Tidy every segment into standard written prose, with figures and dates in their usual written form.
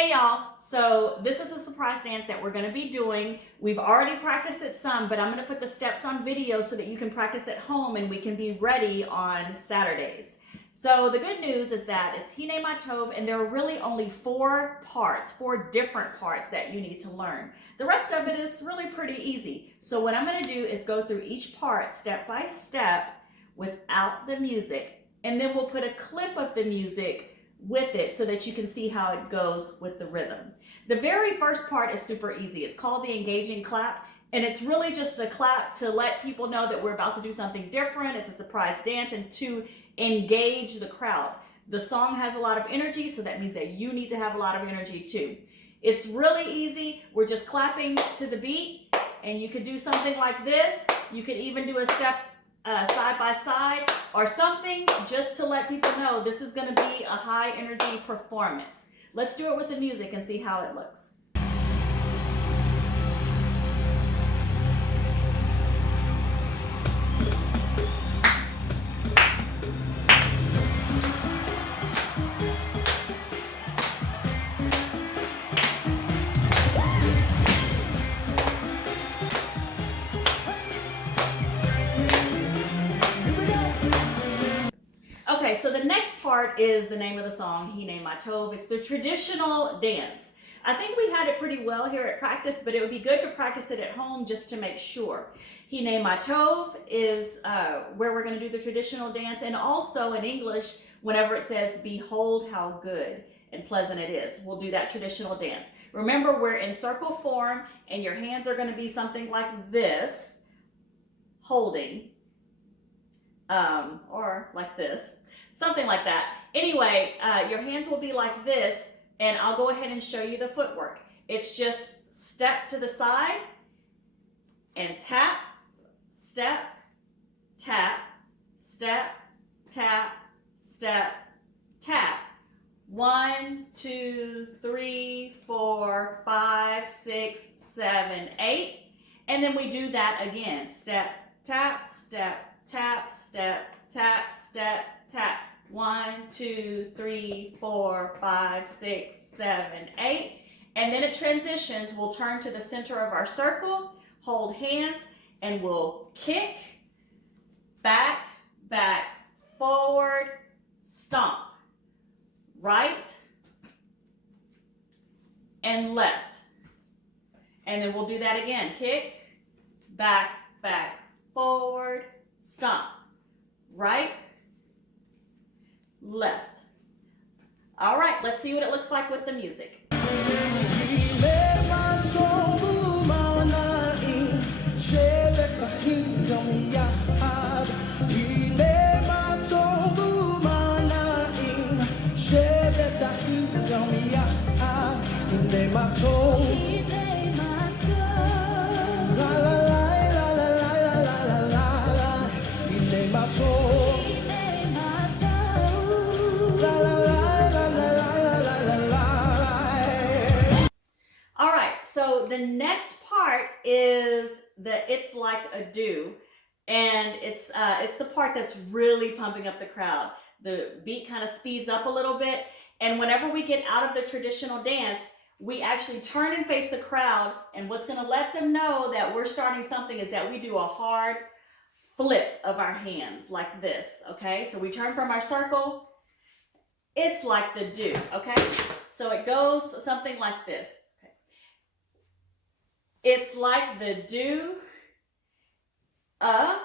Hey y'all, so this is a surprise dance that we're going to be doing. We've already practiced it some, but I'm going to put the steps on video so that you can practice at home and we can be ready on Saturdays. So the good news is that it's Hine My Tove, and there are really only four different parts that you need to learn. The rest of it is really pretty easy. So what I'm going to do is go through each part step by step without the music, and then we'll put a clip of the music with it so that you can see how it goes with the rhythm. The very first part is super easy. It's called the engaging clap, and it's really just a clap to let people know that we're about to do something different. It's a surprise dance and to engage the crowd. The song has a lot of energy, so that means that you need to have a lot of energy too. It's really easy. We're just clapping to the beat, and you could do something like this. You could even do a step side by side or something, just to let people know this is going to be a high energy performance. Let's do it with the music and see how it looks. Okay, so the next part is the name of the song, Hine My Tove. It's the traditional dance. I think we had it pretty well here at practice, but it would be good to practice it at home just to make sure. Hine My Tove is where we're going to do the traditional dance, and also in English, whenever it says, behold how good and pleasant it is, we'll do that traditional dance. Remember, we're in circle form, and your hands are going to be something like this, holding, or like this. Something like that. Anyway, your hands will be like this, and I'll go ahead and show you the footwork. It's just step to the side and tap, step, tap, step, tap, step, tap. 1, 2, 3, 4, 5, 6, 7, 8. And then we do that again. Step, tap, step, tap, step, tap, step, tap. 1, 2, 3, 4, 5, 6, 7, 8. And then it transitions. We'll turn to the center of our circle, hold hands, and we'll kick, back, back, forward, stomp, right, and left. And then we'll do that again. Kick, back, back, forward, stomp, right, left. All right, let's see what it looks like with the music. So the next part is the It's Like a Do, and it's the part that's really pumping up the crowd. The beat kind of speeds up a little bit, and whenever we get out of the traditional dance, we actually turn and face the crowd, and what's going to let them know that we're starting something is that we do a hard flip of our hands like this, okay? So we turn from our circle. It's like the do, okay? So it goes something like this. It's like the do, up,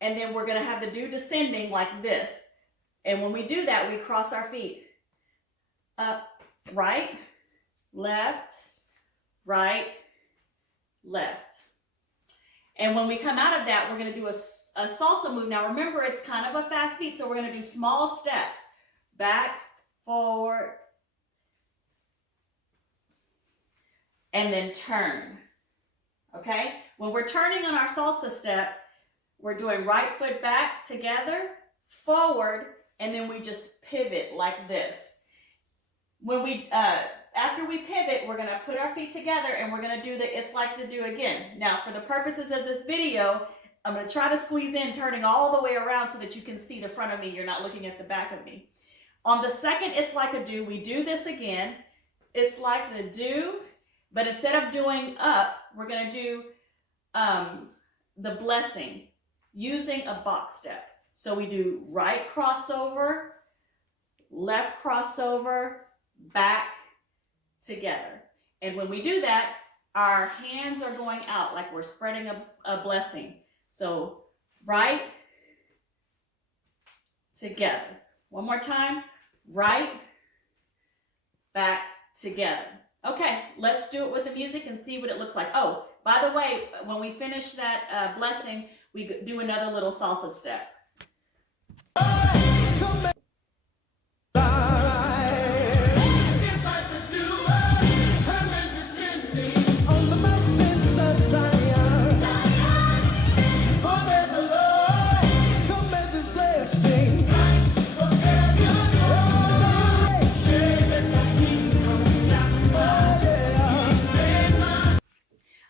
and then we're going to have the do descending like this. And when we do that, we cross our feet. Up, right, left, left. And when we come out of that, we're going to do a salsa move. Now remember, it's kind of a fast beat, so we're going to do small steps. Back, forward, and then turn. Okay? When we're turning on our salsa step, we're doing right foot back together, forward, and then we just pivot like this. When we, after we pivot, we're gonna put our feet together and we're gonna do the It's Like the Do again. Now, for the purposes of this video, I'm gonna try to squeeze in, turning all the way around so that you can see the front of me. You're not looking at the back of me. On the second It's Like a Do, we do this again. it's like the do, but instead of doing up, we're going to do the blessing using a box step. So we do right crossover, left crossover, back, together. And when we do that, our hands are going out like we're spreading a blessing. So right, together. One more time. Right, back, together. Okay, let's do it with the music and see what it looks like. Oh, by the way, when we finish that blessing, we do another little salsa step.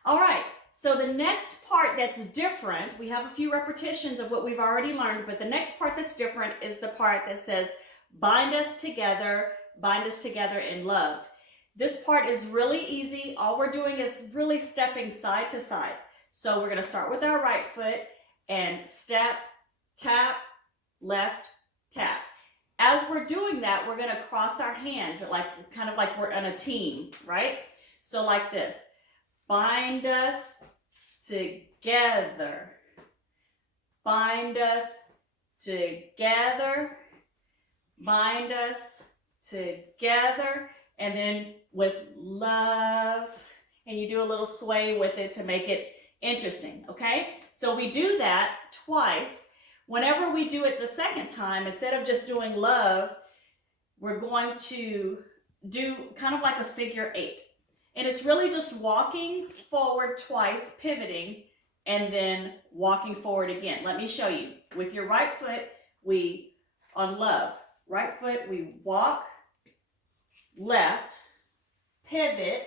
All right, so the next part that's different, we have a few repetitions of what we've already learned, but the next part that's different is the part that says, bind us together in love. This part is really easy. All we're doing is really stepping side to side. So we're gonna start with our right foot and step, tap, left, tap. As we're doing that, we're gonna cross our hands, kind of like we're on a team, right? So like this. Bind us together. Bind us together. Bind us together. And then with love. And you do a little sway with it to make it interesting, okay? So we do that twice. Whenever we do it the second time, instead of just doing love, we're going to do kind of like a figure 8. And it's really just walking forward twice, pivoting, and then walking forward again. Let me show you. With your right foot, on love, right foot, we walk, left, pivot,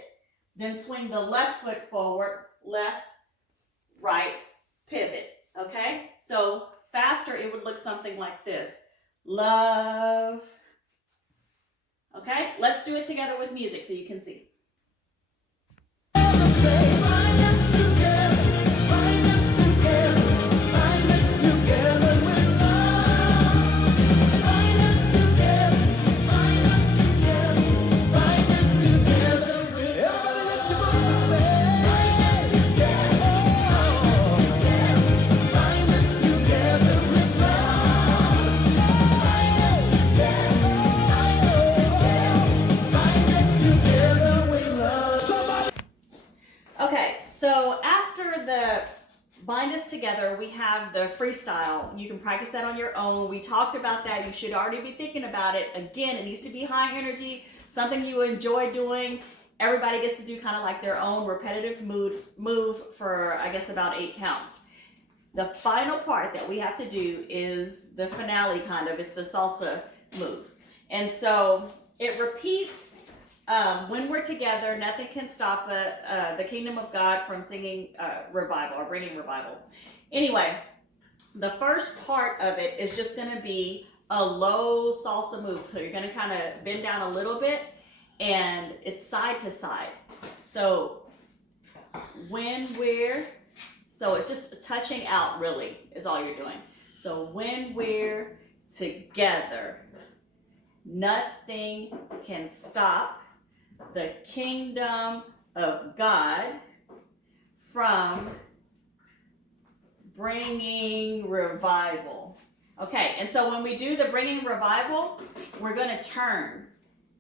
then swing the left foot forward, left, right, pivot, okay? So faster, it would look something like this. Love. Okay, let's do it together with music so you can see. So after the bind us together, we have the freestyle. You can practice that on your own. We talked about that. You should already be thinking about it. Again, it needs to be high energy, something you enjoy doing. Everybody gets to do kind of like their own repetitive move for, I guess, about 8 counts. The final part that we have to do is the finale kind of. It's the salsa move. And so it repeats. When we're together, nothing can stop the kingdom of God from singing revival or bringing revival. Anyway, the first part of it is just going to be a low salsa move. So you're going to kind of bend down a little bit, and it's side to side. So so it's just touching out really is all you're doing. So when we're together, nothing can stop the kingdom of God from bringing revival. Okay, and so when we do the bringing revival, we're going to turn.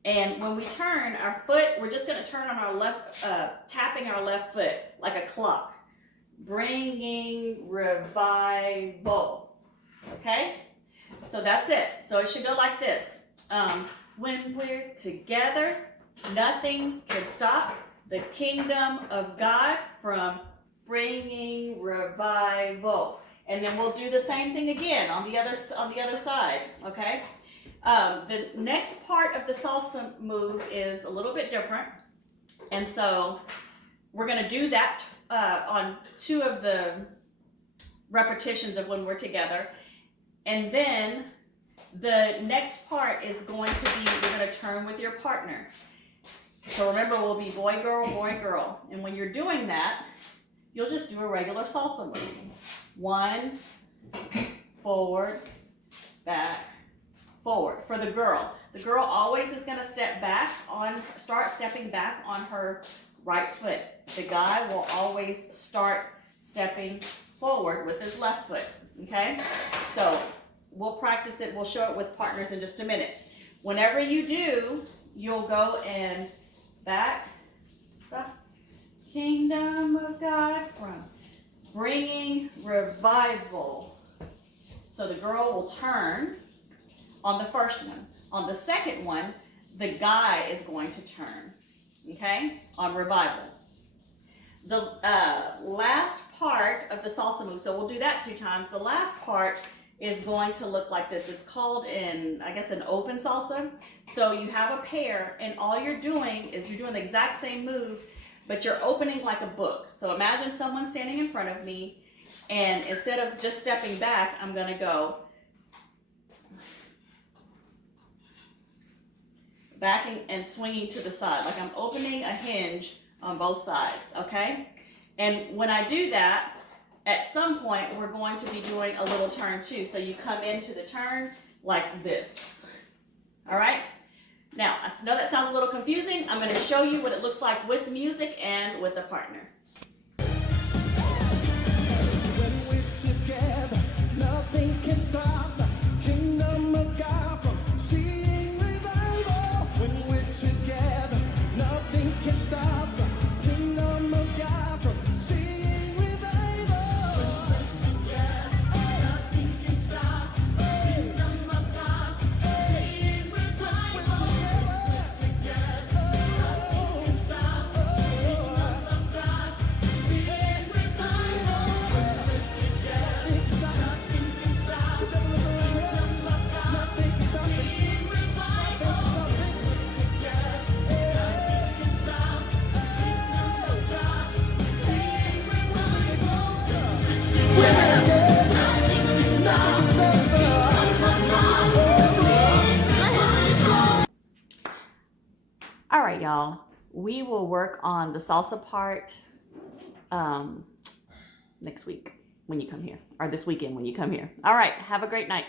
And when we turn our foot, we're just going to turn on our left, tapping our left foot like a clock. Bringing revival. Okay, so that's it. So it should go like this. When we're together, nothing can stop the kingdom of God from bringing revival. And then we'll do the same thing again on the other side, okay? The next part of the salsa move is a little bit different. And so we're going to do that on 2 of the repetitions of when we're together. And then the next part is going to be, you're going to turn with your partner. So remember, we'll be boy, girl, boy, girl. And when you're doing that, you'll just do a regular salsa move. 1, forward, back, forward. For the girl always is going to start stepping back on her right foot. The guy will always start stepping forward with his left foot, okay? So we'll practice it. We'll show it with partners in just a minute. Whenever you do, you'll go and back the kingdom of God from bringing revival. So the girl will turn on the first one. On the second one, the guy is going to turn, okay, on revival. The last part of the salsa move, so we'll do that 2 times. The last part is going to look like this. It's called an open salsa. So you have a pair, and all you're doing is you're doing the exact same move, but you're opening like a book. So imagine someone standing in front of me, and instead of just stepping back, I'm going to go backing and swinging to the side, like I'm opening a hinge on both sides, okay? And when I do that, at some point, we're going to be doing a little turn too. So you come into the turn like this, all right? Now, I know that sounds a little confusing. I'm gonna show you what it looks like with music and with a partner. When we're together, nothing can stop the kingdom of God from seeing revival. When we're together, nothing can stop the kingdom of God from seeing revival. When we're together, nothing can stop the kingdom of God from seeing revival. We're together, nothing can stop the kingdom of God from seeing revival. All right, y'all. We will work on the salsa part next week when you come here, or this weekend when you come here. All right, have a great night.